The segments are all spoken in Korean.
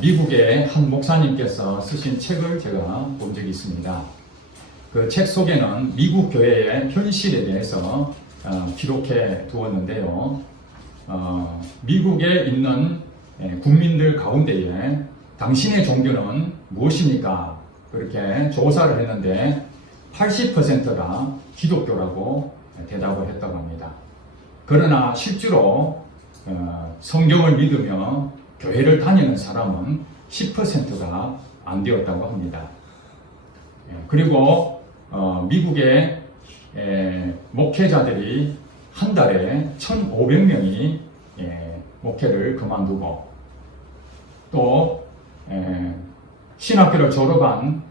미국의 한 목사님께서 쓰신 책을 제가 본 적이 있습니다. 그 책 속에는 미국 교회의 현실에 대해서 기록해 두었는데요. 미국에 있는 국민들 가운데에 당신의 종교는 무엇입니까? 그렇게 조사를 했는데 80%가 기독교라고 대답을 했다고 합니다. 그러나 실제로 성경을 믿으며 교회를 다니는 사람은 10%가 안 되었다고 합니다. 그리고 미국의 목회자들이 한 달에 1,500명이 목회를 그만두고 또 신학교를 졸업한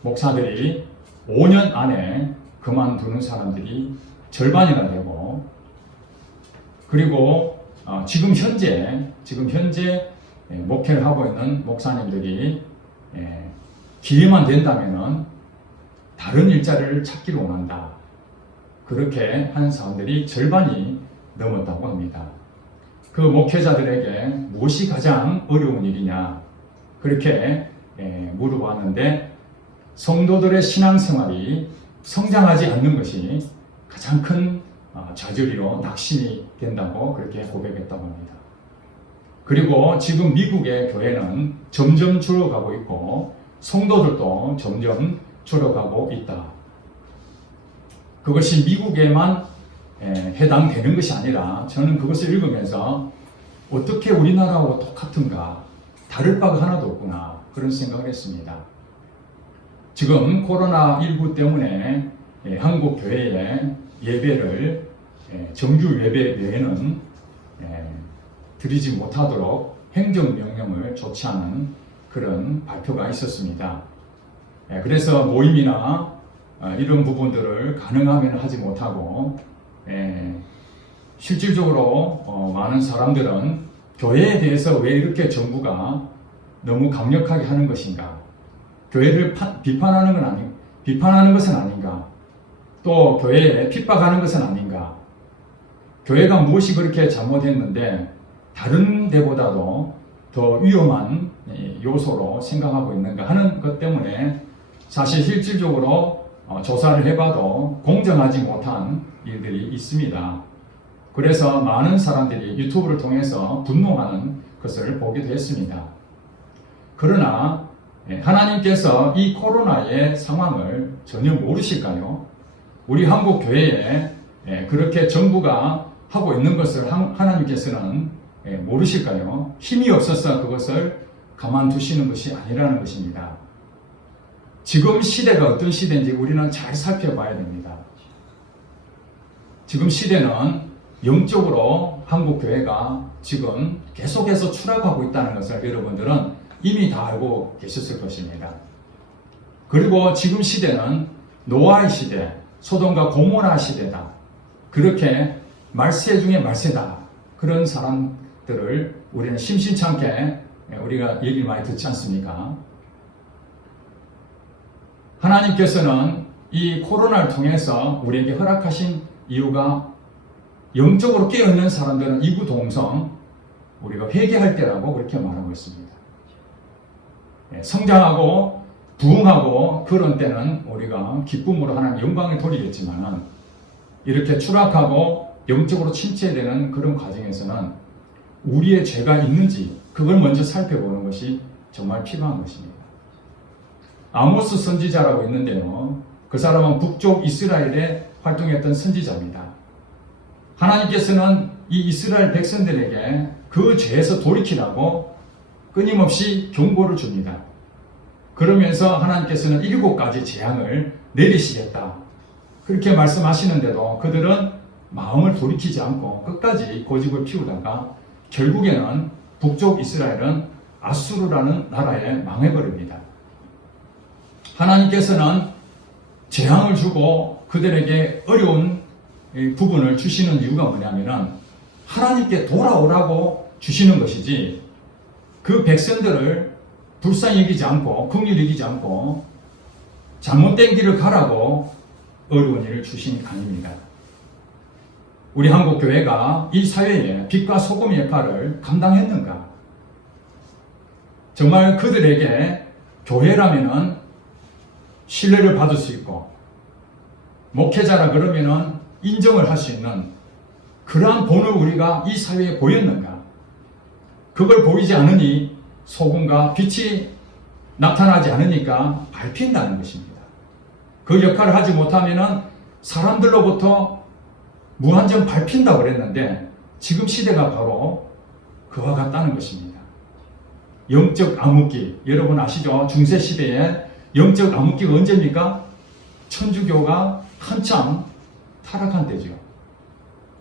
목사들이 5년 안에 그만두는 사람들이 절반이나 되고, 그리고 지금 현재 목회를 하고 있는 목사님들이 기회만 된다면은 다른 일자리를 찾기를 원한다. 그렇게 한 사람들이 절반이 넘었다고 합니다. 그 목회자들에게 무엇이 가장 어려운 일이냐? 그렇게 물어봤는데 성도들의 신앙생활이 성장하지 않는 것이 가장 큰 좌절이요, 낙심이 된다고 그렇게 고백했다고 합니다. 그리고 지금 미국의 교회는 점점 줄어가고 있고 성도들도 점점 줄어가고 있다. 그것이 미국에만 해당되는 것이 아니라 저는 그것을 읽으면서 어떻게 우리나라하고 똑같은가, 다를 바가 하나도 없구나, 그런 생각을 했습니다. 지금 코로나19 때문에 한국 교회의 예배를 정규 예배 외에는 드리지 못하도록 행정명령을 조치하는 그런 발표가 있었습니다. 그래서 모임이나 이런 부분들을 가능하면 하지 못하고 실질적으로 많은 사람들은 교회에 대해서 왜 이렇게 정부가 너무 강력하게 하는 것인가, 교회를 비판하는 것은 아닌가, 또 교회에 핍박하는 것은 아닌가, 교회가 무엇이 그렇게 잘못했는데 다른 데보다도 더 위험한 요소로 생각하고 있는가 하는 것 때문에 사실 실질적으로 조사를 해봐도 공정하지 못한 일들이 있습니다. 그래서 많은 사람들이 유튜브를 통해서 분노하는 것을 보기도 했습니다. 그러나 하나님께서 이 코로나의 상황을 전혀 모르실까요? 우리 한국 교회에 그렇게 정부가 하고 있는 것을 하나님께서는 모르실까요? 힘이 없어서 그것을 가만두시는 것이 아니라는 것입니다. 지금 시대가 어떤 시대인지 우리는 잘 살펴봐야 됩니다. 지금 시대는 영적으로 한국 교회가 지금 계속해서 추락하고 있다는 것을 여러분들은 이미 다 알고 계셨을 것입니다. 그리고 지금 시대는 노아의 시대, 소돔과 고모라 시대다. 그렇게 말세 중에 말세다. 그런 사람들을 우리는 심심찮게 우리가 얘기를 많이 듣지 않습니까? 하나님께서는 이 코로나를 통해서 우리에게 허락하신 이유가 영적으로 깨어있는 사람들은 이구동성 우리가 회개할 때라고 그렇게 말하고 있습니다. 성장하고 부흥하고 그런 때는 우리가 기쁨으로 하나님 영광을 돌리겠지만 이렇게 추락하고 영적으로 침체되는 그런 과정에서는 우리의 죄가 있는지 그걸 먼저 살펴보는 것이 정말 필요한 것입니다. 아모스 선지자라고 있는데요. 그 사람은 북쪽 이스라엘에 활동했던 선지자입니다. 하나님께서는 이 이스라엘 백성들에게 그 죄에서 돌이키라고 끊임없이 경고를 줍니다. 그러면서 하나님께서는 7가지 재앙을 내리시겠다. 그렇게 말씀하시는데도 그들은 마음을 돌이키지 않고 끝까지 고집을 피우다가 결국에는 북쪽 이스라엘은 아수르라는 나라에 망해버립니다. 하나님께서는 재앙을 주고 그들에게 어려운 부분을 주시는 이유가 뭐냐면은 하나님께 돌아오라고 주시는 것이지 그 백성들을 불쌍히 여기지 않고 긍휼히 여기지 않고 잘못된 길을 가라고 어려운 일을 주신 게 아닙니다. 우리 한국 교회가 이 사회에 빛과 소금의 역할을 감당했는가? 정말 그들에게 교회라면은 신뢰를 받을 수 있고 목회자라 그러면은 인정을 할 수 있는 그러한 본을 우리가 이 사회에 보였는가? 그걸 보이지 않으니 소금과 빛이 나타나지 않으니까 밟힌다는 것입니다. 그 역할을 하지 못하면은 사람들로부터 무한정 밟힌다고 그랬는데 지금 시대가 바로 그와 같다는 것입니다. 영적 암흑기, 여러분 아시죠? 중세 시대에 영적 암흑기가 언제입니까? 천주교가 한참 타락한 때죠.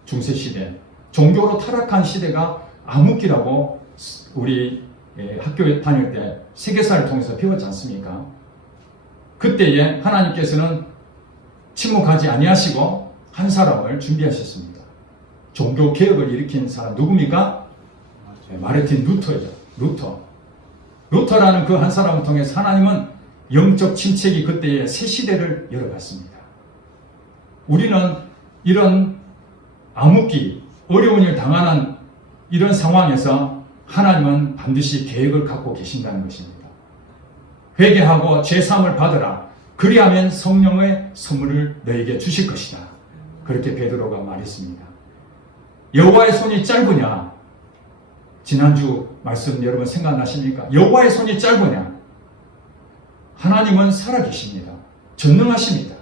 중세 시대. 종교로 타락한 시대가 암흑기라고 우리 학교에 다닐 때 세계사를 통해서 배웠지 않습니까? 그때에 하나님께서는 침묵하지 아니하시고 한 사람을 준비하셨습니다. 종교 개혁을 일으킨 사람 누굽니까? 마르틴 루터죠. 루터라는 그 한 사람을 통해서 하나님은 영적 침체기 그때의 새 시대를 열어갔습니다. 우리는 이런 암흑기, 어려운 일 당하는 이런 상황에서 하나님은 반드시 계획을 갖고 계신다는 것입니다. 회개하고 죄사함을 받으라. 그리하면 성령의 선물을 너에게 주실 것이다. 그렇게 베드로가 말했습니다. 여호와의 손이 짧으냐? 지난주 말씀 여러분 생각나십니까? 여호와의 손이 짧으냐? 하나님은 살아계십니다. 전능하십니다.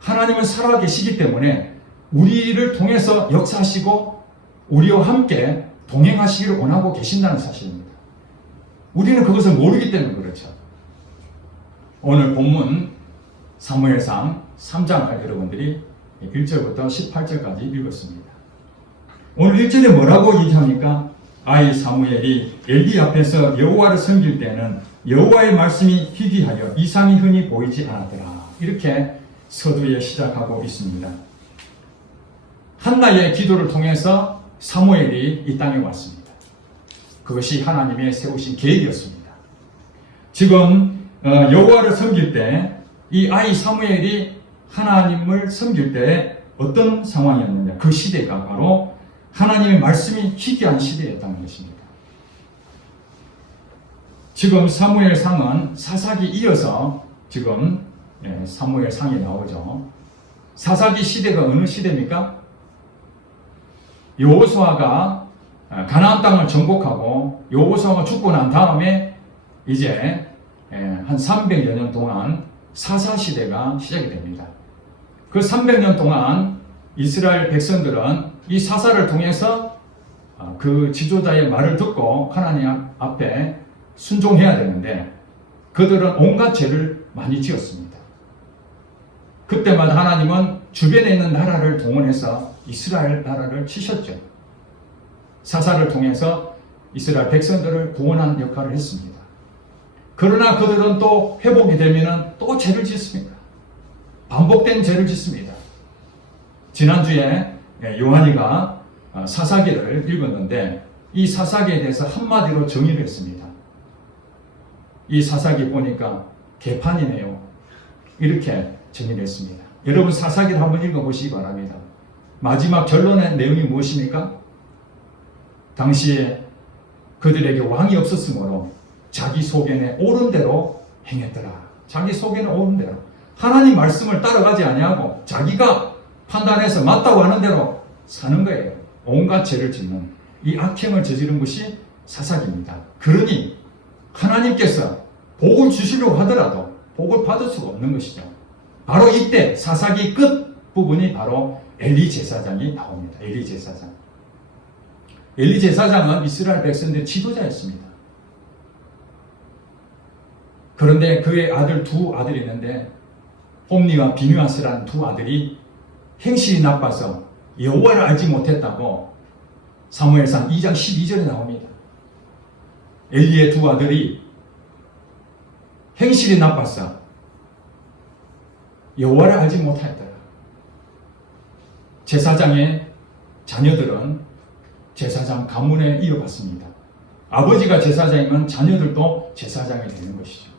하나님은 살아계시기 때문에 우리를 통해서 역사하시고 우리와 함께 동행하시기를 원하고 계신다는 사실입니다. 우리는 그것을 모르기 때문에 그렇죠. 오늘 본문 사무엘상 3장을 여러분들이 1절부터 18절까지 읽었습니다. 오늘 1절에 뭐라고 얘기합니까? 아이 사무엘이 엘리 앞에서 여호와를 섬길 때는 여호와의 말씀이 희귀하여 이상이 흔히 보이지 않았더라. 이렇게 서두에 시작하고 있습니다. 한나의 기도를 통해서 사무엘이 이 땅에 왔습니다. 그것이 하나님의 세우신 계획이었습니다. 지금 여호와를 섬길 때 이 아이 사무엘이 하나님을 섬길 때 어떤 상황이었느냐? 그 시대가 바로 하나님의 말씀이 희귀한 시대였다는 것입니다. 지금 사무엘상은 사사기 이어서 지금 사무엘상이 나오죠. 사사기 시대가 어느 시대입니까? 여호수아가 가나안 땅을 정복하고 여호수아가 죽고 난 다음에 이제 한 300여 년 동안 사사시대가 시작이 됩니다. 그 300년 동안 이스라엘 백성들은 이 사사를 통해서 그 지도자의 말을 듣고 하나님 앞에 순종해야 되는데 그들은 온갖 죄를 많이 지었습니다. 그때마다 하나님은 주변에 있는 나라를 동원해서 이스라엘 나라를 치셨죠. 사사를 통해서 이스라엘 백성들을 구원하는 역할을 했습니다. 그러나 그들은 또 회복이 되면 또 죄를 짓습니다. 반복된 죄를 짓습니다. 지난주에 요한이가 사사기를 읽었는데 이 사사기에 대해서 한마디로 정의를 했습니다. 이 사사기 보니까 개판이네요. 이렇게 정의를 했습니다. 여러분 사사기를 한번 읽어보시기 바랍니다. 마지막 결론의 내용이 무엇입니까? 당시에 그들에게 왕이 없었으므로 자기 속에는 옳은 대로 행했더라. 자기 속에는 옳은 대로. 하나님 말씀을 따라가지 아니하고 자기가 판단해서 맞다고 하는 대로 사는 거예요. 온갖 죄를 짓는 이 악행을 저지른 것이 사사기입니다. 그러니 하나님께서 복을 주시려고 하더라도 복을 받을 수가 없는 것이죠. 바로 이때 사사기 끝 부분이 바로 엘리 제사장이 나옵니다. 엘리 제사장. 엘리 제사장은 이스라엘 백성들의 지도자였습니다. 그런데 그의 아들 두 아들이 있는데 홈니와 비누아스라는 두 아들이 행실이 나빠서 여호와를 알지 못했다고 사무엘상 2장 12절에 나옵니다. 엘리의 두 아들이 행실이 나빠서 여호와를 알지 못하였더라. 제사장의 자녀들은 제사장 가문에 이어받습니다. 아버지가 제사장이면 자녀들도 제사장이 되는 것이죠.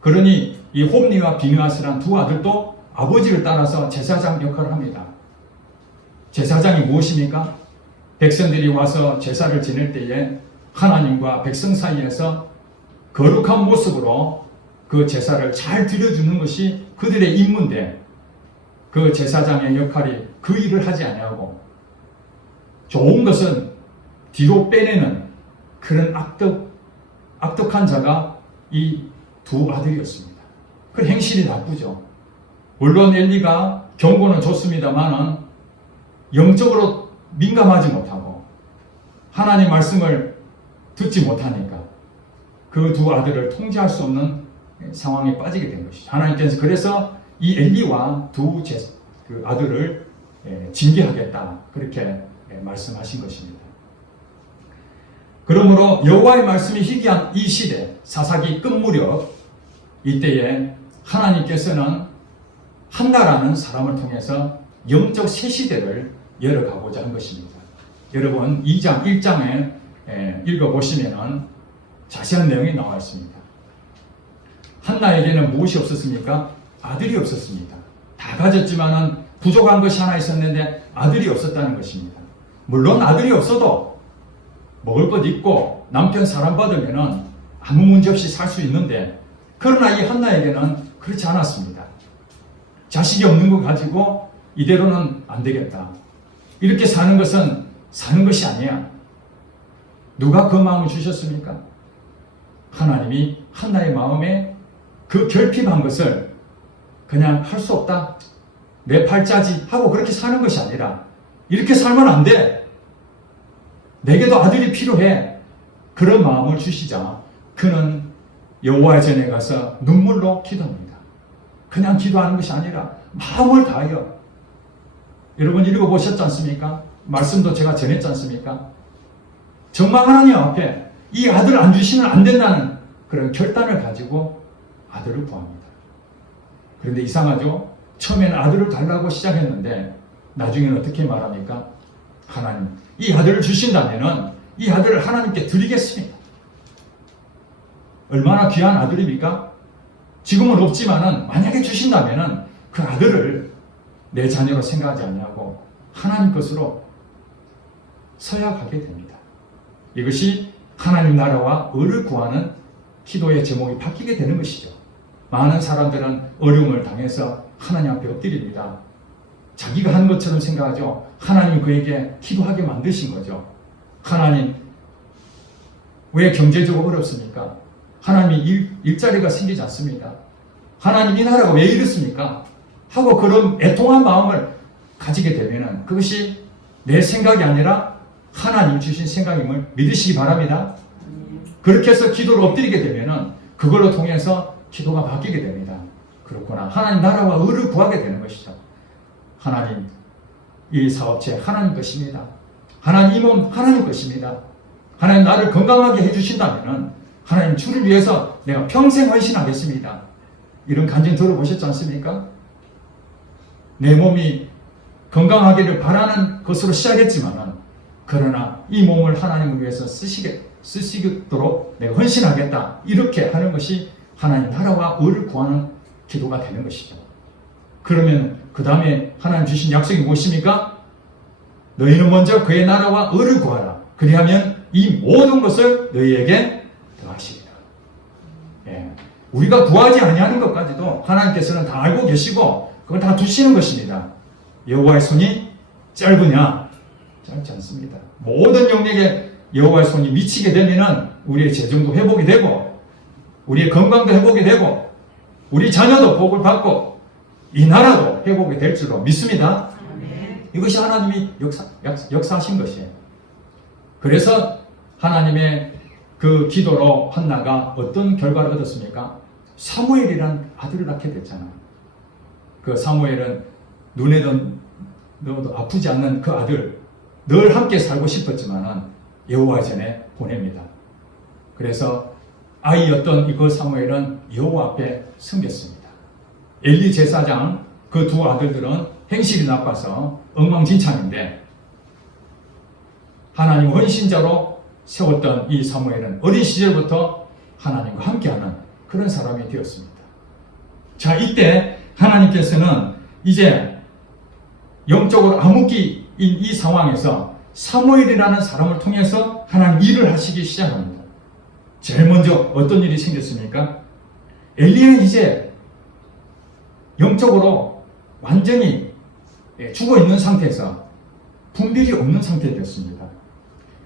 그러니 이 홈니와 비느하스란 두 아들도 아버지를 따라서 제사장 역할을 합니다. 제사장이 무엇입니까? 백성들이 와서 제사를 지낼 때에 하나님과 백성 사이에서 거룩한 모습으로 그 제사를 잘 드려주는 것이 그들의 임무인데 그 제사장의 역할이 그 일을 하지 아니하고 좋은 것은 뒤로 빼내는 그런 악독한 자가 이 두 아들이었습니다. 그 행실이 나쁘죠. 물론 엘리가 경고는 줬습니다만은 영적으로 민감하지 못하고 하나님 말씀을 듣지 못하니까 그 두 아들을 통제할 수 없는 상황에 빠지게 된 것이죠. 하나님께서 그래서 이 엘리와 두 아들을 징계하겠다 그렇게 말씀하신 것입니다. 그러므로 여호와의 말씀이 희귀한 이 시대 사사기 끝 무렵 이때에 하나님께서는 한나라는 사람을 통해서 영적 새 시대를 열어가고자 한 것입니다. 여러분 2장 1장에 읽어보시면 자세한 내용이 나와 있습니다. 한나에게는 무엇이 없었습니까? 아들이 없었습니다. 다 가졌지만은 부족한 것이 하나 있었는데 아들이 없었다는 것입니다. 물론 아들이 없어도 먹을 것 있고 남편 사랑받으면은 아무 문제 없이 살 수 있는데 그러나 이 한나에게는 그렇지 않았습니다. 자식이 없는 것 가지고 이대로는 안 되겠다. 이렇게 사는 것은 사는 것이 아니야. 누가 그 마음을 주셨습니까? 하나님이 한나의 마음에 그 결핍한 것을 그냥 할 수 없다. 내 팔자지 하고 그렇게 사는 것이 아니라 이렇게 살면 안 돼. 내게도 아들이 필요해. 그런 마음을 주시자 그는 여호와의 전에 가서 눈물로 기도합니다. 그냥 기도하는 것이 아니라 마음을 다하여 여러분 읽어보셨지 않습니까? 말씀도 제가 전했지 않습니까? 정말 하나님 앞에 이 아들 안 주시면 안 된다는 그런 결단을 가지고 아들을 구합니다. 그런데 이상하죠? 처음에는 아들을 달라고 시작했는데 나중에는 어떻게 말합니까? 하나님, 이 아들을 주신다면은 이 아들을 하나님께 드리겠습니다. 얼마나 귀한 아들입니까? 지금은 없지만은 만약에 주신다면은 그 아들을 내 자녀로 생각하지 않냐고 하나님 것으로 서약하게 됩니다. 이것이 하나님 나라와 의를 구하는 기도의 제목이 바뀌게 되는 것이죠. 많은 사람들은 어려움을 당해서 하나님 앞에 엎드립니다. 자기가 하는 것처럼 생각하죠. 하나님 그에게 기도하게 만드신 거죠. 하나님 왜 경제적으로 어렵습니까? 하나님이 일자리가 생기지 않습니까? 하나님 이 나라가 왜 이렇습니까? 하고 그런 애통한 마음을 가지게 되면 그것이 내 생각이 아니라 하나님 주신 생각임을 믿으시기 바랍니다. 그렇게 해서 기도를 엎드리게 되면 그걸로 통해서 기도가 바뀌게 됩니다. 그렇구나. 하나님 나라와 의를 구하게 되는 것이죠. 하나님 이 사업체 하나님 것입니다. 하나님 이 몸 하나님 것입니다. 하나님 나를 건강하게 해주신다면 하나님 주를 위해서 내가 평생 헌신하겠습니다. 이런 간증 들어보셨지 않습니까? 내 몸이 건강하기를 바라는 것으로 시작했지만 그러나 이 몸을 하나님을 위해서 쓰시도록 내가 헌신하겠다. 이렇게 하는 것이 하나님 나라와 의를 구하는 기도가 되는 것이죠. 그러면 그 다음에 하나님 주신 약속이 무엇입니까? 너희는 먼저 그의 나라와 의를 구하라. 그리하면 이 모든 것을 너희에게 더하시리라. 예. 우리가 구하지 아니하는 것까지도 하나님께서는 다 알고 계시고 그걸 다 두시는 것입니다. 여호와의 손이 짧으냐? 짧지 않습니다. 모든 영역에 여호와의 손이 미치게 되면은 우리의 재정도 회복이 되고 우리의 건강도 회복이 되고 우리 자녀도 복을 받고 이 나라도 회복이 될 줄로 믿습니다. 이것이 하나님이 역사하신 것이에요. 그래서 하나님의 그 기도로 한나가 어떤 결과를 얻었습니까? 사무엘이란 아들을 낳게 됐잖아요. 그 사무엘은 눈에도 넣어도 아프지 않는 그 아들 늘 함께 살고 싶었지만 여호와 전에 보냅니다. 그래서 아이였던 그 사무엘은 여호와 앞에 섬겼습니다. 엘리 제사장 그 두 아들들은 행실이 나빠서 엉망진창인데 하나님 헌신자로 세웠던 이 사무엘은 어린 시절부터 하나님과 함께하는 그런 사람이 되었습니다. 자, 이때 하나님께서는 이제 영적으로 암흑기인 이 상황에서 사무엘이라는 사람을 통해서 하나님 일을 하시기 시작합니다. 제일 먼저 어떤 일이 생겼습니까? 엘리는 이제 영적으로 완전히 죽어 있는 상태에서 분별이 없는 상태였습니다.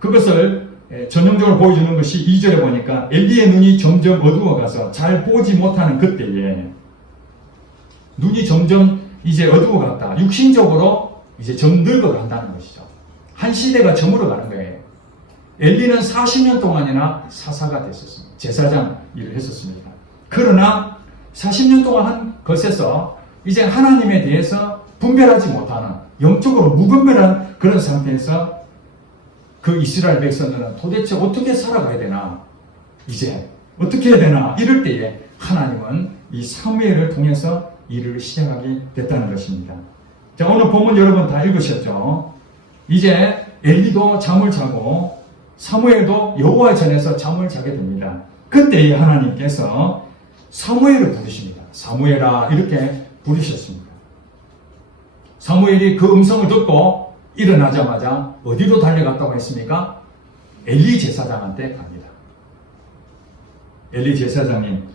그것을 전형적으로 보여주는 것이 2절에 보니까 엘리의 눈이 점점 어두워가서 잘 보지 못하는 그때에 눈이 점점 이제 어두워갔다. 육신적으로 이제 점 늙어간다는 것이죠. 한 시대가 저물어 가는 거예요. 엘리는 40년 동안이나 사사가 됐었습니다. 제사장 일을 했었습니다. 그러나 40년 동안 한 것에서 이제 하나님에 대해서 분별하지 못하는 영적으로 무분별한 그런 상태에서 그 이스라엘 백성들은 도대체 어떻게 살아가야 되나, 이제 어떻게 해야 되나, 이럴 때에 하나님은 이 사무엘을 통해서 일을 시작하게 됐다는 것입니다. 자, 오늘 본문 여러분 다 읽으셨죠? 이제 엘리도 잠을 자고 사무엘도 여호와 전에서 잠을 자게 됩니다. 그때 하나님께서 사무엘을 부르십니다. 사무엘아, 이렇게 부르셨습니다. 사무엘이 그 음성을 듣고 일어나자마자 어디로 달려갔다고 했습니까? 엘리 제사장한테 갑니다. 엘리 제사장님,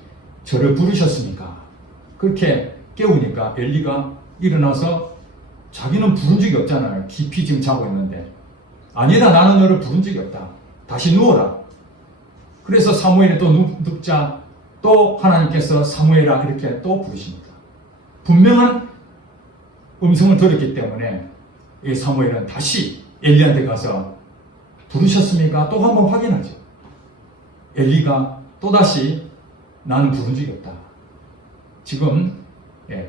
저를 부르셨습니까? 그렇게 깨우니까 엘리가 일어나서 자기는 부른 적이 없잖아요. 깊이 지금 자고 있는데. 아니다, 나는 너를 부른 적이 없다. 다시 누워라. 그래서 사무엘이 또 눕자 또 하나님께서 사무엘아 이렇게 또 부르십니다. 분명한 음성을 들었기 때문에 이 사무엘은 다시 엘리한테 가서 부르셨습니까? 또 한번 확인하죠. 엘리가 또다시 나는 부른 적이 없다. 지금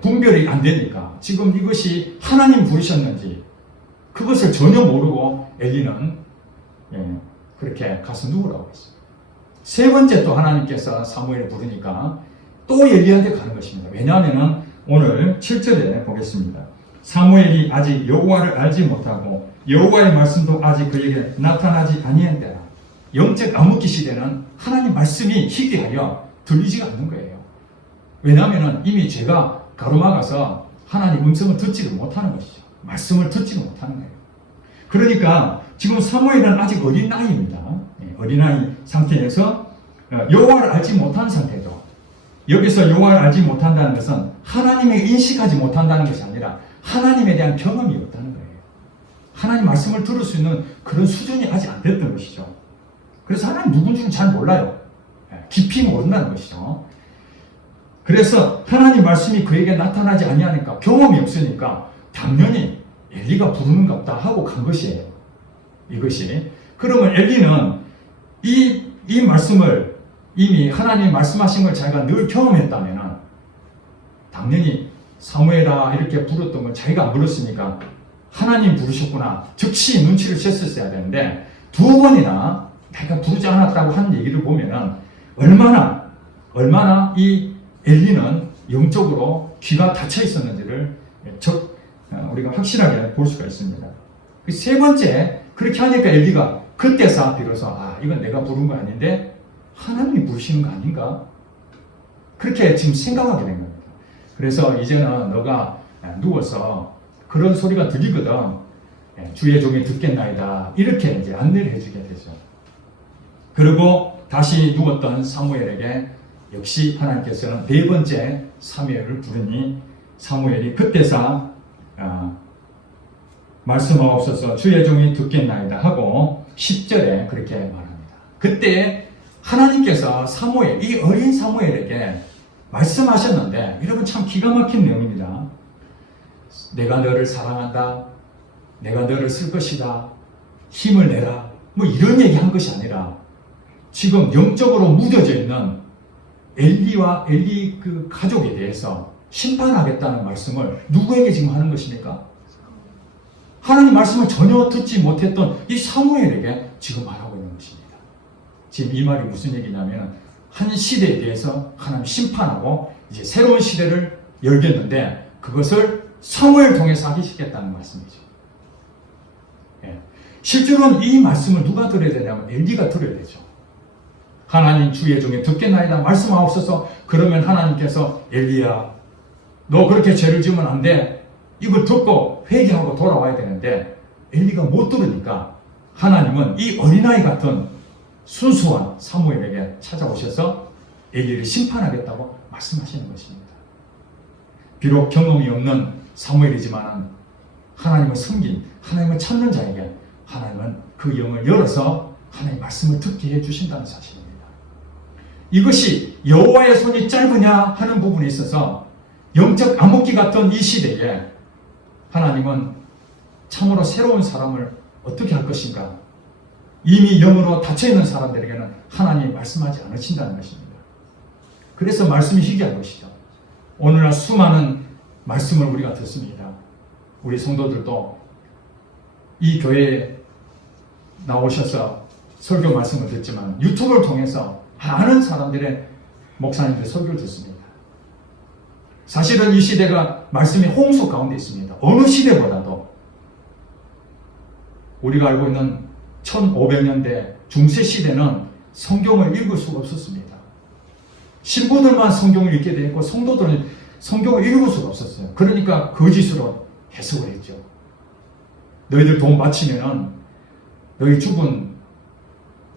분별이 안 되니까 지금 이것이 하나님 부르셨는지 그것을 전혀 모르고 엘리는 그렇게 가서 누우라고 했어요. 세 번째 또 하나님께서 사무엘을 부르니까 또 엘리한테 가는 것입니다. 왜냐하면 오늘 7절에 보겠습니다. 사무엘이 아직 여호와를 알지 못하고 여호와의 말씀도 아직 그에게 나타나지 아니한 때라. 영적 암흑기 시대는 하나님 말씀이 희귀하여 들리지가 않는 거예요. 왜냐하면 이미 죄가 가로막아서 하나님 음성을 듣지를 못하는 것이죠. 말씀을 듣지를 못하는 거예요. 그러니까 지금 사무엘은 아직 어린 나이입니다. 어린아이 상태에서 여호와를 알지 못한 상태죠. 여기서 여호와를 알지 못한다는 것은 하나님을 인식하지 못한다는 것이 아니라 하나님에 대한 경험이 없다는 거예요. 하나님 말씀을 들을 수 있는 그런 수준이 아직 안 됐던 것이죠. 그래서 하나님 누군지는 잘 몰라요. 깊이 모른다는 것이죠. 그래서 하나님 말씀이 그에게 나타나지 아니하니까 경험이 없으니까 당연히 엘리가 부르는가 보다 하고 간 것이에요. 이것이. 그러면 엘리는 이 말씀을 이미 하나님 말씀하신 걸 자기가 늘 경험했다면 당연히 사무엘아 이렇게 불렀던 걸 자기가 안 불렀으니까 하나님 부르셨구나 즉시 눈치를 챘었어야 되는데 두 번이나 내가 부르지 않았다고 한 얘기를 보면은 얼마나 이 엘리는 영적으로 귀가 닫혀 있었는지를 우리가 확실하게 볼 수가 있습니다. 세 번째 그렇게 하니까 엘리가 그때서 비로소 이건 내가 부른 거 아닌데 하나님이 부르시는 거 아닌가? 그렇게 지금 생각하게 된 겁니다. 그래서 이제는 너가 누워서 그런 소리가 들리거든. 주의 종이 듣겠나이다. 이렇게 이제 안내를 해주게 되죠. 그리고 다시 누웠던 사무엘에게 역시 하나님께서는 네 번째 사무엘을 부르니 사무엘이 그때서 말씀하옵소서 주의 종이 듣겠나이다 하고 10절에 그렇게 말합니다. 그때 하나님께서 사무엘, 이 어린 사무엘에게 말씀하셨는데 여러분 참 기가 막힌 내용입니다. 내가 너를 사랑한다. 내가 너를 쓸 것이다. 힘을 내라. 뭐 이런 얘기 한 것이 아니라 지금 영적으로 무뎌져 있는 엘리 그 가족에 대해서 심판하겠다는 말씀을 누구에게 지금 하는 것입니까? 하나님 말씀을 전혀 듣지 못했던 이 사무엘에게 지금 말하고 있는 것입니다. 지금 이 말이 무슨 얘기냐면 한 시대에 대해서 하나님 심판하고 이제 새로운 시대를 열겠는데 그것을 사무엘 통해서 하기 시작했다는 말씀이죠. 실제로는 이 말씀을 누가 들어야 되냐면 엘리가 들어야 되죠. 하나님 주의 종에 듣겠나이다 말씀하옵소서. 그러면 하나님께서 엘리야 너 그렇게 죄를 지으면 안 돼. 이걸 듣고 회개하고 돌아와야 되는데 엘리가 못 들으니까 하나님은 이 어린아이 같은 순수한 사무엘에게 찾아오셔서 엘리를 심판하겠다고 말씀하시는 것입니다. 비록 경험이 없는 사무엘이지만 하나님을 섬긴, 하나님을 찾는 자에게 하나님은 그 영을 열어서 하나님의 말씀을 듣게 해주신다는 사실입니다. 이것이 여호와의 손이 짧으냐 하는 부분에 있어서 영적 암흑기 같은 이 시대에 하나님은 참으로 새로운 사람을 어떻게 할 것인가, 이미 영으로 닫혀있는 사람들에게는 하나님이 말씀하지 않으신다는 것입니다. 그래서 말씀이 희귀한 것이죠. 오늘날 수많은 말씀을 우리가 듣습니다. 우리 성도들도 이 교회에 나오셔서 설교 말씀을 듣지만 유튜브를 통해서 많은 사람들의 목사님들 설교를 듣습니다. 사실은 이 시대가 말씀이 홍수 가운데 있습니다. 어느 시대보다도 우리가 알고 있는 1500년대 중세 시대는 성경을 읽을 수가 없었습니다. 신부들만 성경을 읽게 되었고 성도들은 성경을 읽을 수가 없었어요. 그러니까 거짓으로 해석을 했죠. 너희들 돈 바치면은 너희 죽은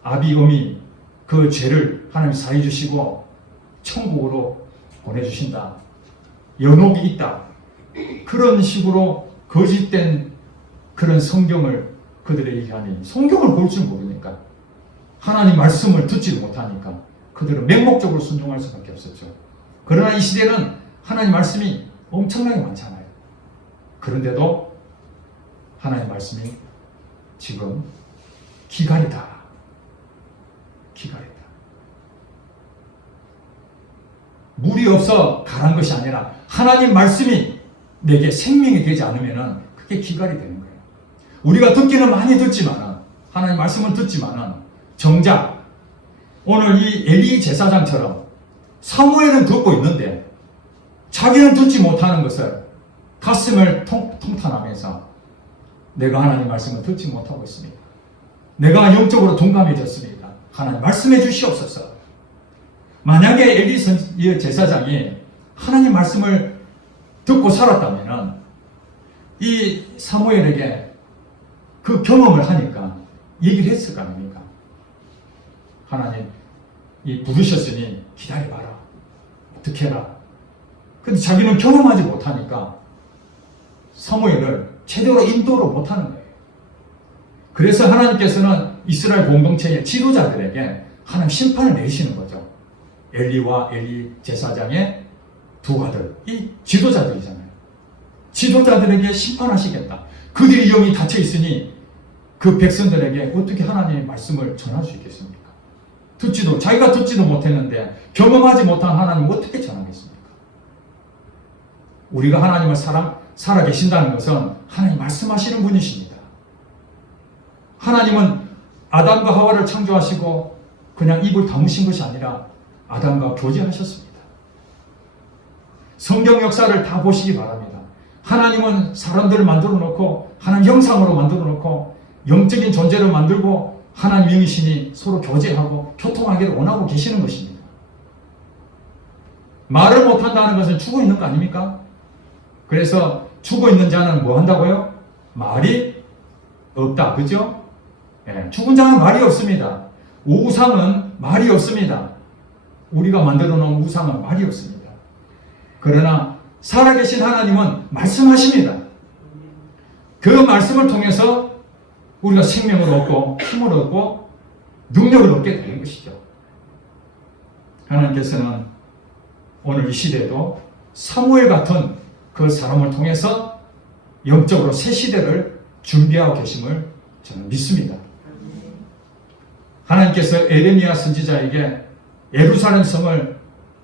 아비 어미 그 죄를 하나님 사해 주시고 천국으로 보내주신다. 연옥이 있다. 그런 식으로 거짓된 그런 성경을 그들에게 하니 성경을 볼 줄 모르니까 하나님 말씀을 듣지를 못하니까 그들은 맹목적으로 순종할 수밖에 없었죠. 그러나 이 시대는 하나님 말씀이 엄청나게 많잖아요. 그런데도 하나님 말씀이 지금 기갈이다. 기갈이다. 물이 없어 가란 것이 아니라 하나님 말씀이 내게 생명이 되지 않으면 그게 기갈이 되는 거예요. 우리가 듣기는 많이 듣지만 하나님 말씀을 듣지만 정작 오늘 이 엘리 제사장처럼 사무엘은 듣고 있는데 자기는 듣지 못하는 것을 가슴을 통탄하면서 내가 하나님 말씀을 듣지 못하고 있습니다. 내가 영적으로 둔감해졌습니다. 하나님 말씀해 주시옵소서. 만약에 엘리 제사장이 하나님 말씀을 듣고 살았다면 이 사무엘에게 그 경험을 하니까 얘기를 했을 거 아닙니까? 하나님 이 부르셨으니 기다려봐라. 어떻게 해라. 근데 자기는 경험하지 못하니까 사무엘을 제대로 인도를 못하는 거예요. 그래서 하나님께서는 이스라엘 공동체의 지도자들에게 하나님 심판을 내리시는 거죠. 엘리와 엘리 제사장의 두 아들, 이 지도자들이잖아요. 지도자들에게 심판하시겠다. 그들이 영이 닫혀 있으니 그 백성들에게 어떻게 하나님의 말씀을 전할 수 있겠습니까? 자기가 듣지도 못했는데 경험하지 못한 하나님 어떻게 전하겠습니까? 우리가 하나님을 살아 계신다는 것은 하나님 말씀하시는 분이십니다. 하나님은 아담과 하와를 창조하시고 그냥 입을 다무신 것이 아니라 아담과 교제하셨습니다. 성경 역사를 다 보시기 바랍니다. 하나님은 사람들을 만들어 놓고 하나님 형상으로 만들어 놓고 영적인 존재를 만들고 하나님 영이시니 서로 교제하고 교통하기를 원하고 계시는 것입니다. 말을 못한다는 것은 죽어 있는 거 아닙니까? 그래서 죽어 있는 자는 뭐 한다고요? 말이 없다. 그죠? 예, 죽은 자는 말이 없습니다. 우상은 말이 없습니다. 우리가 만들어 놓은 우상은 말이 없습니다. 그러나 살아계신 하나님은 말씀하십니다. 그 말씀을 통해서 우리가 생명을 얻고 힘을 얻고 능력을 얻게 되는 것이죠. 하나님께서는 오늘 이 시대에도 사무엘 같은 그 사람을 통해서 영적으로 새 시대를 준비하고 계심을 저는 믿습니다. 하나님께서 에레미야 선지자에게 예루살렘 성을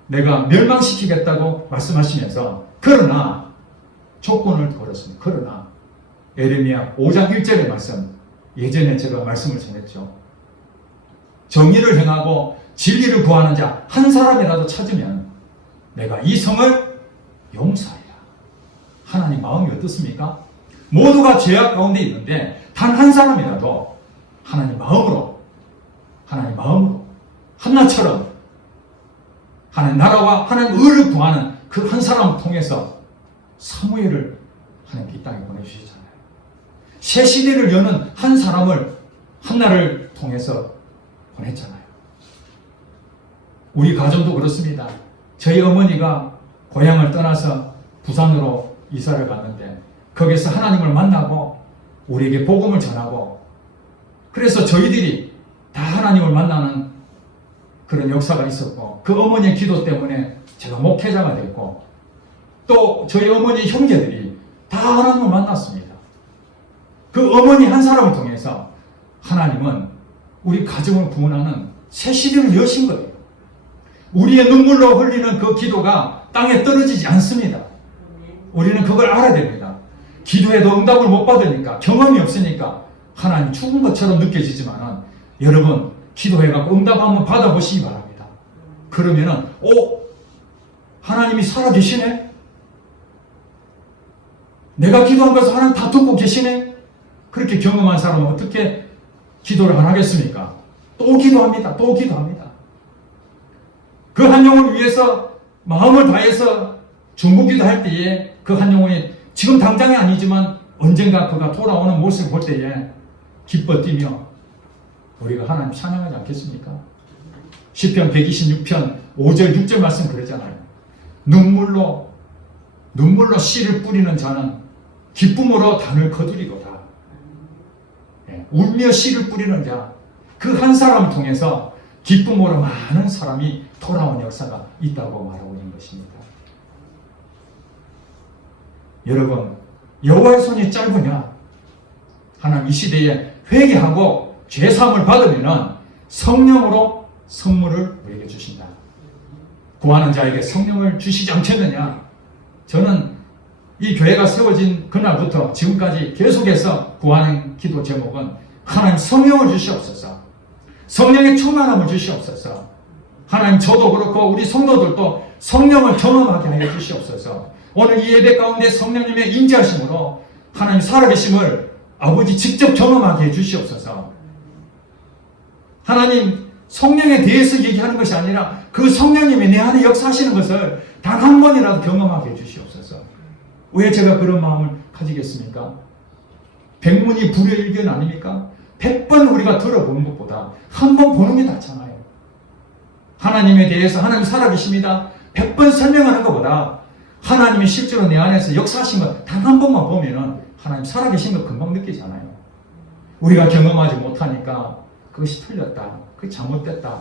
내가 멸망시키겠다고 말씀하시면서 그러나 조건을 걸었습니다. 그러나 에레미야 5장 1절의 말씀, 예전에 제가 말씀을 전했죠. 정의를 행하고 진리를 구하는 자 한 사람이라도 찾으면 내가 이 성을 용서하리라. 하나님 마음이 어떻습니까? 모두가 죄악 가운데 있는데 단 한 사람이라도 하나님 마음으로 한나처럼 하나님 나라와 하나님 의를 구하는 그 한 사람을 통해서 사무엘을 하나님께 이 땅에 보내주시잖아요. 새 시대를 여는 한 사람을 한나를 통해서 보냈잖아요. 우리 가정도 그렇습니다. 저희 어머니가 고향을 떠나서 부산으로 이사를 갔는데 거기서 하나님을 만나고 우리에게 복음을 전하고 그래서 저희들이 다 하나님을 만나는 그런 역사가 있었고 그 어머니의 기도 때문에 제가 목회자가 됐고 또 저희 어머니 형제들이 다 하나님을 만났습니다. 그 어머니 한 사람을 통해서 하나님은 우리 가정을 구원하는 새 시대를 여신 거예요. 우리의 눈물로 흘리는 그 기도가 땅에 떨어지지 않습니다. 우리는 그걸 알아야 됩니다. 기도해도 응답을 못 받으니까 경험이 없으니까 하나님 죽은 것처럼 느껴지지만 여러분 기도해갖고 응답 한번 받아보시기 바랍니다. 그러면은 하나님이 살아계시네? 내가 기도한 것을 하나님 다 듣고 계시네? 그렇게 경험한 사람은 어떻게 기도를 안 하겠습니까? 또 기도합니다. 또 기도합니다. 그 한 영혼을 위해서 마음을 다해서 중보기도 할 때에 그 한 영혼이 지금 당장이 아니지만 언젠가 그가 돌아오는 모습을 볼 때에 기뻐 뛰며 우리가 하나님 찬양하지 않겠습니까? 시편 126편 5절 6절 말씀 그러잖아요. 눈물로 씨를 뿌리는 자는 기쁨으로 단을 거두리로다. 울며 씨를 뿌리는 자, 그 한 사람을 통해서 기쁨으로 많은 사람이 돌아온 역사가 있다고 말하고 있는 것입니다. 여러분, 여호와의 손이 짧으냐? 하나님 이 시대에 회개하고 죄사함을 받으면 성령으로 선물을 우리에게 주신다. 구하는 자에게 성령을 주시지 않겠느냐? 저는 이 교회가 세워진 그날부터 지금까지 계속해서 구하는 기도 제목은 하나님 성령을 주시옵소서. 성령의 충만함을 주시옵소서. 하나님 저도 그렇고 우리 성도들도 성령을 경험하게 하여 주시옵소서. 오늘 이 예배 가운데 성령님의 임재하심으로 하나님 살아계심을 아버지 직접 경험하게 해 주시옵소서. 하나님 성령에 대해서 얘기하는 것이 아니라 그 성령님이 내 안에 역사하시는 것을 단 한 번이라도 경험하게 해 주시옵소서. 왜 제가 그런 마음을 가지겠습니까? 백문이 불여일견 아닙니까? 100번 우리가 들어보는 것보다 한 번 보는 게 낫잖아요. 하나님에 대해서 하나님 살아계십니다. 100번 설명하는 것보다 하나님이 실제로 내 안에서 역사하신 것 단 한 번만 보면은 하나님 살아계신 거 금방 느끼잖아요. 우리가 경험하지 못하니까 그것이 틀렸다. 그게 잘못됐다.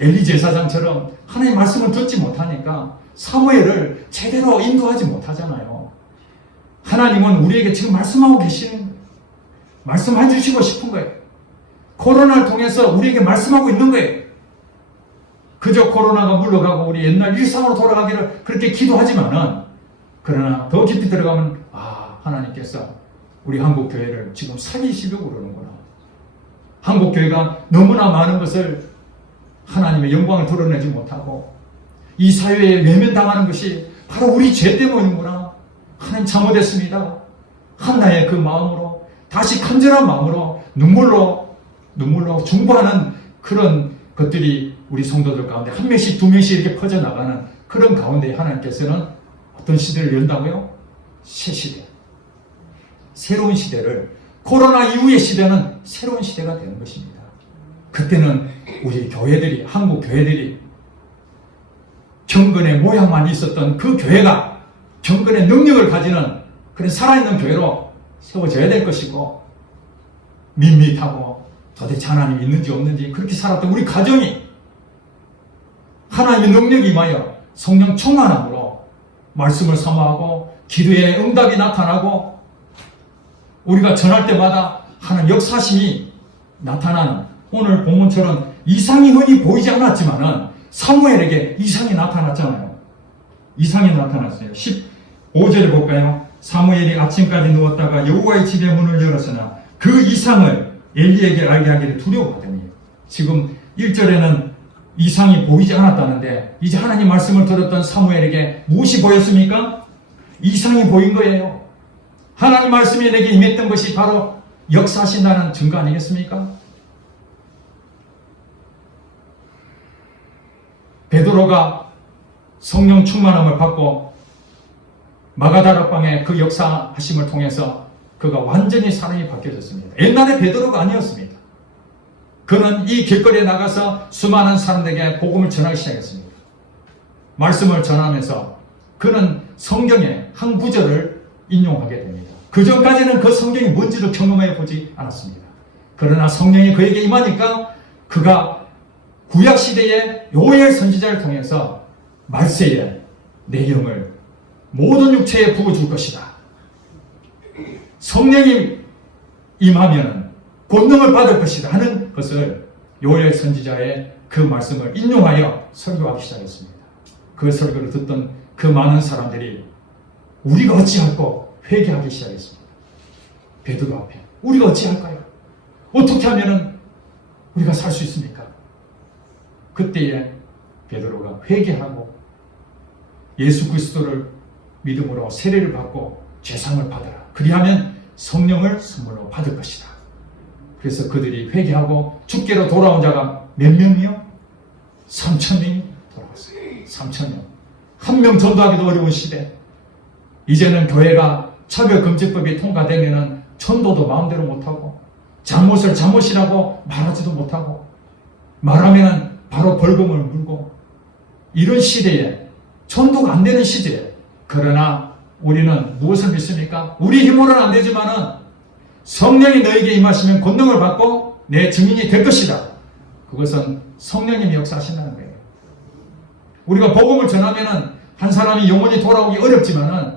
엘리 제사장처럼 하나님 말씀을 듣지 못하니까 사무엘을 제대로 인도하지 못하잖아요. 하나님은 우리에게 지금 말씀하고 계시는 거예요. 말씀해 주시고 싶은 거예요. 코로나를 통해서 우리에게 말씀하고 있는 거예요. 그저 코로나가 물러가고 우리 옛날 일상으로 돌아가기를 그렇게 기도하지만은 그러나 더 깊이 들어가면 하나님께서 우리 한국교회를 지금 살리시려고 그러는구나. 한국교회가 너무나 많은 것을 하나님의 영광을 드러내지 못하고 이 사회에 외면당하는 것이 바로 우리 죄 때문이구나. 하나님 잘못했습니다. 한나의 그 마음으로 다시 간절한 마음으로 눈물로 중보하는 그런 것들이 우리 성도들 가운데 한 명씩 두 명씩 이렇게 퍼져나가는 그런 가운데 하나님께서는 어떤 시대를 연다고요? 새 시대. 새로운 시대를 코로나 이후의 시대는 새로운 시대가 되는 것입니다. 그때는 우리 교회들이 한국 교회들이 경건의 모양만 있었던 그 교회가 경건의 능력을 가지는 그런 살아있는 교회로 세워져야 될 것이고 밋밋하고 도대체 하나님이 있는지 없는지 그렇게 살았던 우리 가정이 하나님의 능력이 임하여 성령 충만함으로 말씀을 사모하고 기도의 응답이 나타나고 우리가 전할 때마다 하나님 역사심이 나타나는 오늘 본문처럼 이상이 흔히 보이지 않았지만은 사무엘에게 이상이 나타났잖아요. 이상이 나타났어요. 15절에 볼까요? 사무엘이 아침까지 누웠다가 여호와의 집의 문을 열었으나 그 이상을 엘리에게 알게 하기를 두려워하더니 지금 1절에는 이상이 보이지 않았다는데 이제 하나님 말씀을 들었던 사무엘에게 무엇이 보였습니까? 이상이 보인 거예요. 하나님 말씀이 내게 임했던 것이 바로 역사하신다는 증거 아니겠습니까? 베드로가 성령 충만함을 받고 마가다락방의 그 역사하심을 통해서 그가 완전히 사람이 바뀌어졌습니다. 옛날에 베드로가 아니었습니다. 그는 이 길거리에 나가서 수많은 사람들에게 복음을 전하기 시작했습니다. 말씀을 전하면서 그는 성경의 한 구절을 인용하게 됩니다. 그 전까지는 그 성경이 뭔지도 경험해 보지 않았습니다. 그러나 성령이 그에게 임하니까 그가 구약시대의 요엘 선지자를 통해서 말세에 내 영을 모든 육체에 부어줄 것이다. 성령이 임하면 권능을 받을 것이다 하는 것을 요엘 선지자의 그 말씀을 인용하여 설교하기 시작했습니다. 그 설교를 듣던 그 많은 사람들이 우리가 어찌할꼬 회개하기 시작했습니다. 베드로 앞에 우리가 어찌할까요? 어떻게 하면 우리가 살 수 있습니까? 그때에 베드로가 회개하고 예수 그리스도를 믿음으로 세례를 받고 죄상을 받아라. 그리하면 성령을 선물로 받을 것이다. 그래서 그들이 회개하고 주께로 돌아온 자가 몇 명이요? 3,000명이 돌아왔어요. 3,000명. 한 명 전도하기도 어려운 시대. 이제는 교회가 차별금지법이 통과되면 전도도 마음대로 못하고 잘못을 잘못이라고 말하지도 못하고 말하면 바로 벌금을 물고 이런 시대에 전도가 안 되는 시대에 그러나 우리는 무엇을 믿습니까? 우리 힘으로는 안 되지만은 성령이 너에게 임하시면 권능을 받고 내 증인이 될 것이다. 그것은 성령님이 역사하신다는 거예요. 우리가 복음을 전하면은 한 사람이 영원히 돌아오기 어렵지만은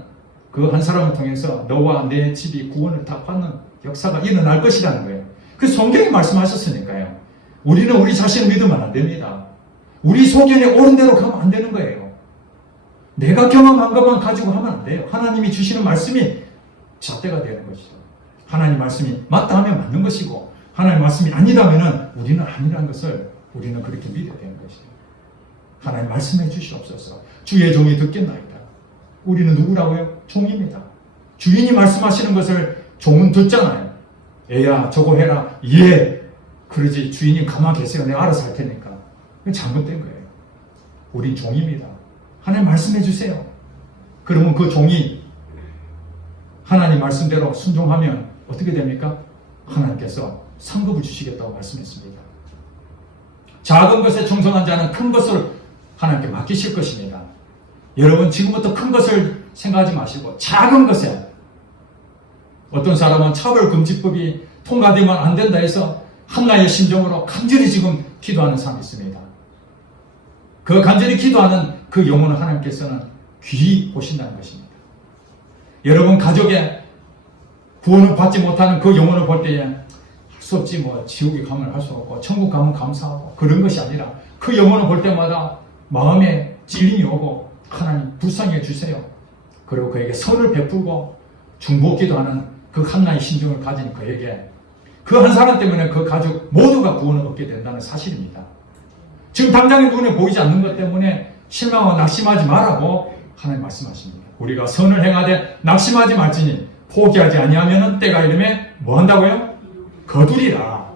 그 한 사람을 통해서 너와 내 집이 구원을 다 받는 역사가 일어날 것이라는 거예요. 그 성경이 말씀하셨으니까요. 우리는 우리 자신을 믿으면 안 됩니다. 우리 소견에 옳은 대로 가면 안 되는 거예요. 내가 경험한 것만 가지고 하면 안 돼요. 하나님이 주시는 말씀이 잣대가 되는 것이죠. 하나님 말씀이 맞다 하면 맞는 것이고 하나님 말씀이 아니다 하면 우리는 아니라는 것을 우리는 그렇게 믿어야 되는 것이죠. 하나님 말씀해 주시옵소서. 주의 종이 듣겠나이다. 우리는 누구라고요? 종입니다. 주인이 말씀하시는 것을 종은 듣잖아요. 애야 저거 해라. 예. 그러지 주인이 가만히 계세요. 내가 알아서 할 테니까. 그건 잘못된 거예요. 우린 종입니다. 하나님 말씀해 주세요. 그러면 그 종이 하나님 말씀대로 순종하면 어떻게 됩니까? 하나님께서 상급을 주시겠다고 말씀했습니다. 작은 것에 충성한 자는 큰 것을 하나님께 맡기실 것입니다. 여러분 지금부터 큰 것을 생각하지 마시고 작은 것에 어떤 사람은 차별금지법이 통과되면 안 된다 해서 한나의 심정으로 간절히 지금 기도하는 사람이 있습니다. 그 간절히 기도하는 그 영혼을 하나님께서는 귀히 보신다는 것입니다. 여러분 가족의 구원을 받지 못하는 그 영혼을 볼 때에 할 수 없지 뭐 지옥에 가면 할 수 없고 천국 가면 감사하고 그런 것이 아니라 그 영혼을 볼 때마다 마음에 찔림이 오고 하나님 불쌍해 주세요. 그리고 그에게 선을 베풀고 중보기도 하는 그 한나의 심정을 가진 그에게 그 한 사람 때문에 그 가족 모두가 구원을 얻게 된다는 사실입니다. 지금 당장의 눈에 보이지 않는 것 때문에 실망하고 낙심하지 말라고 하나님 말씀하십니다. 우리가 선을 행하되 낙심하지 말지니 포기하지 아니하면 때가 이르매 뭐 한다고요? 거두리라.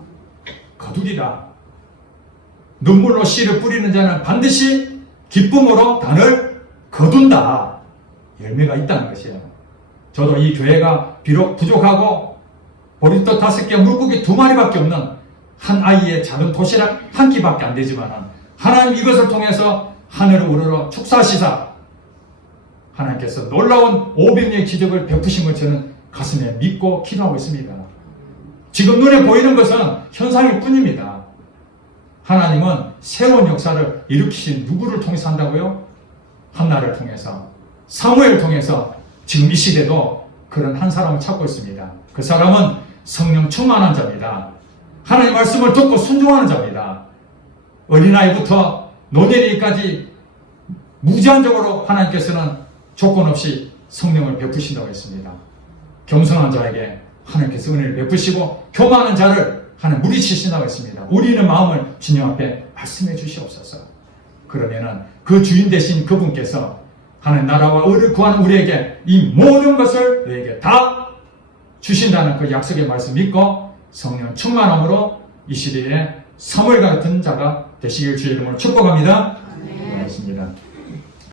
거두리라. 눈물로 씨를 뿌리는 자는 반드시 기쁨으로 단을 거둔다. 열매가 있다는 것이에요. 저도 이 교회가 비록 부족하고 보리떡 5개 물고기 2마리밖에 없는 한 아이의 작은 도시락 한 끼밖에 안 되지만 하나님 이것을 통해서 하늘을 우러러 축사하시사 하나님께서 놀라운 500의 기적을 베푸심을 저는 가슴에 믿고 기도하고 있습니다. 지금 눈에 보이는 것은 현상일 뿐입니다. 하나님은 새로운 역사를 일으키신 누구를 통해서 한다고요? 한나를 통해서, 사무엘을 통해서 지금 이 시대도 그런 한 사람을 찾고 있습니다. 그 사람은 성령 충만한 자입니다. 하나님의 말씀을 듣고 순종하는 자입니다. 어린아이부터 노년이까지 무제한적으로 하나님께서는 조건 없이 성령을 베푸신다고 했습니다. 겸손한 자에게 하나님께서 은혜를 베푸시고 교만한 자를 하나님 물리치신다고 했습니다. 우리는 마음을 주님 앞에 말씀해 주시옵소서. 그러면은 그 주인 되신 그분께서 하나님 나라와 의를 구하는 우리에게 이 모든 것을 너에게 다 주신다는 그 약속의 말씀 믿고 성령 충만함으로 이 시대에 사무엘 같은 자가 되시길 주의 이름으로 축복합니다.